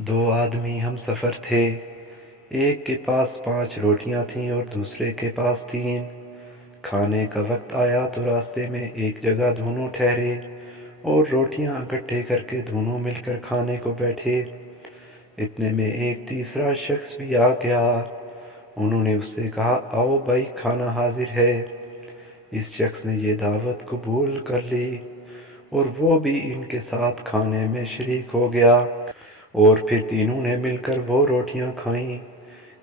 دو آدمی ہم سفر تھے۔ ایک کے پاس 5 روٹیاں تھیں اور دوسرے کے پاس 3۔ کھانے کا وقت آیا تو راستے میں ایک جگہ دونوں ٹھہرے اور روٹیاں اکٹھے کر کے دونوں مل کر کھانے کو بیٹھے۔ اتنے میں ایک تیسرا شخص بھی آ گیا۔ انہوں نے اس سے کہا، آؤ بھائی، کھانا حاضر ہے۔ اس شخص نے یہ دعوت قبول کر لی اور وہ بھی ان کے ساتھ کھانے میں شریک ہو گیا، اور پھر تینوں نے مل کر وہ روٹیاں کھائیں۔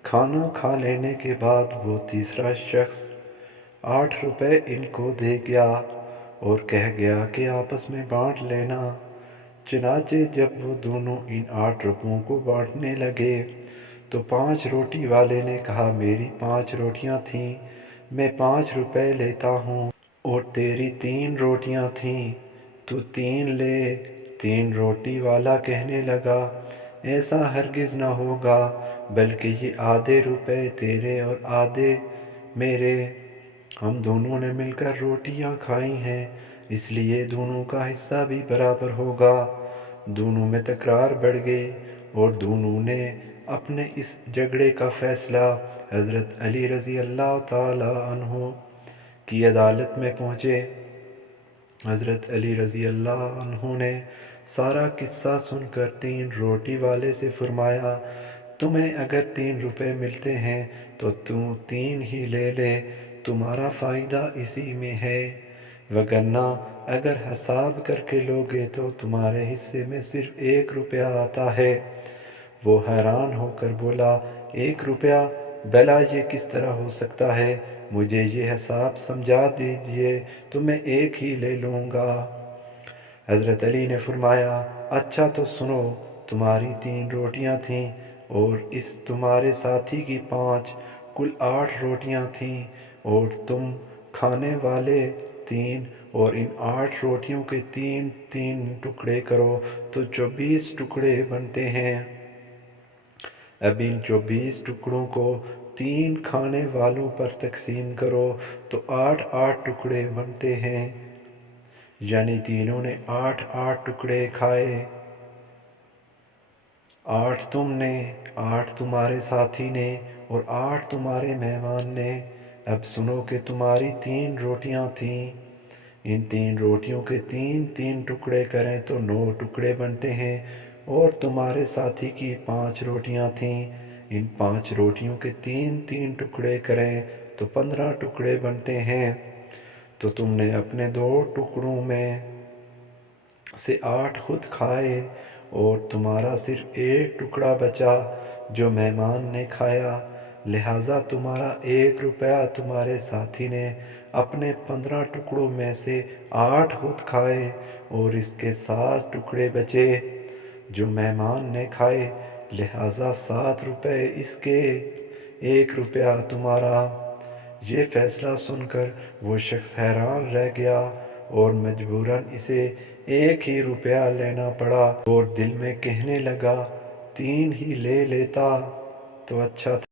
کھانا کھا لینے کے بعد وہ تیسرا شخص 8 روپے ان کو دے گیا اور کہہ گیا کہ آپس میں بانٹ لینا۔ چنانچہ جب وہ دونوں ان 8 روپوں کو بانٹنے لگے تو 5 روٹی والے نے کہا، میری 5 روٹیاں تھیں، میں 5 روپے لیتا ہوں، اور تیری 3 روٹیاں تھیں، تو 3 لے۔ 3 روٹی والا کہنے لگا، ایسا ہرگز نہ ہوگا، بلکہ یہ آدھے روپے تیرے اور آدھے میرے۔ ہم دونوں نے مل کر روٹیاں کھائی ہیں، اس لیے دونوں کا حصہ بھی برابر ہوگا۔ دونوں میں تکرار بڑھ گئی اور دونوں نے اپنے اس جھگڑے کا فیصلہ حضرت علی رضی اللہ تعالی عنہ کی عدالت میں پہنچے۔ حضرت علی رضی اللہ عنہ نے سارا قصہ سن کر 3 روٹی والے سے فرمایا، تمہیں اگر 3 روپے ملتے ہیں تو تم 3 ہی لے لے، تمہارا فائدہ اسی میں ہے، وگرنہ اگر حساب کر کے لوگے تو تمہارے حصے میں صرف 1 روپیہ آتا ہے۔ وہ حیران ہو کر بولا، 1 روپیہ؟ بھلا یہ کس طرح ہو سکتا ہے؟ مجھے یہ حساب سمجھا دیجئے تو میں 1 ہی لے لوں گا۔ حضرت علی نے فرمایا، اچھا تو سنو، تمہاری 3 روٹیاں تھیں اور اس تمہارے ساتھی کی 5، کل 8 روٹیاں تھیں، اور تم کھانے والے 3، اور ان 8 روٹیوں کے 3 ٹکڑے کرو تو 24 ٹکڑے بنتے ہیں۔ اب ان 24 ٹکڑوں کو 3 کھانے والوں پر تقسیم کرو تو 8 ٹکڑے بنتے ہیں، یعنی تینوں نے 8 ٹکڑے کھائے۔ 8 تم نے، 8 تمہارے ساتھی نے، اور 8 تمہارے مہمان نے۔ اب سنو کہ تمہاری 3 روٹیاں تھیں، ان 3 روٹیوں کے 3 ٹکڑے کریں تو 9 ٹکڑے بنتے ہیں، اور تمہارے ساتھی کی 5 روٹیاں تھیں، ان 5 روٹیوں کے 3 ٹکڑے کریں تو 15 ٹکڑے بنتے ہیں۔ تو تم نے اپنے 2 ٹکڑوں میں سے 8 خود کھائے اور تمہارا صرف 1 ٹکڑا بچا جو مہمان نے کھایا، لہٰذا تمہارا 1 روپیہ تمہارے ساتھی نے اپنے 15 ٹکڑوں میں سے 8 خود کھائے اور اس کے 7 ٹکڑے بچے جو مہمان نے کھائے، لہٰذا 7 روپے اس کے، 1 روپیہ تمہارا۔ یہ فیصلہ سن کر وہ شخص حیران رہ گیا اور مجبوراً اسے 1 ہی روپیہ لینا پڑا، اور دل میں کہنے لگا، 3 ہی لے لیتا تو اچھا تھا۔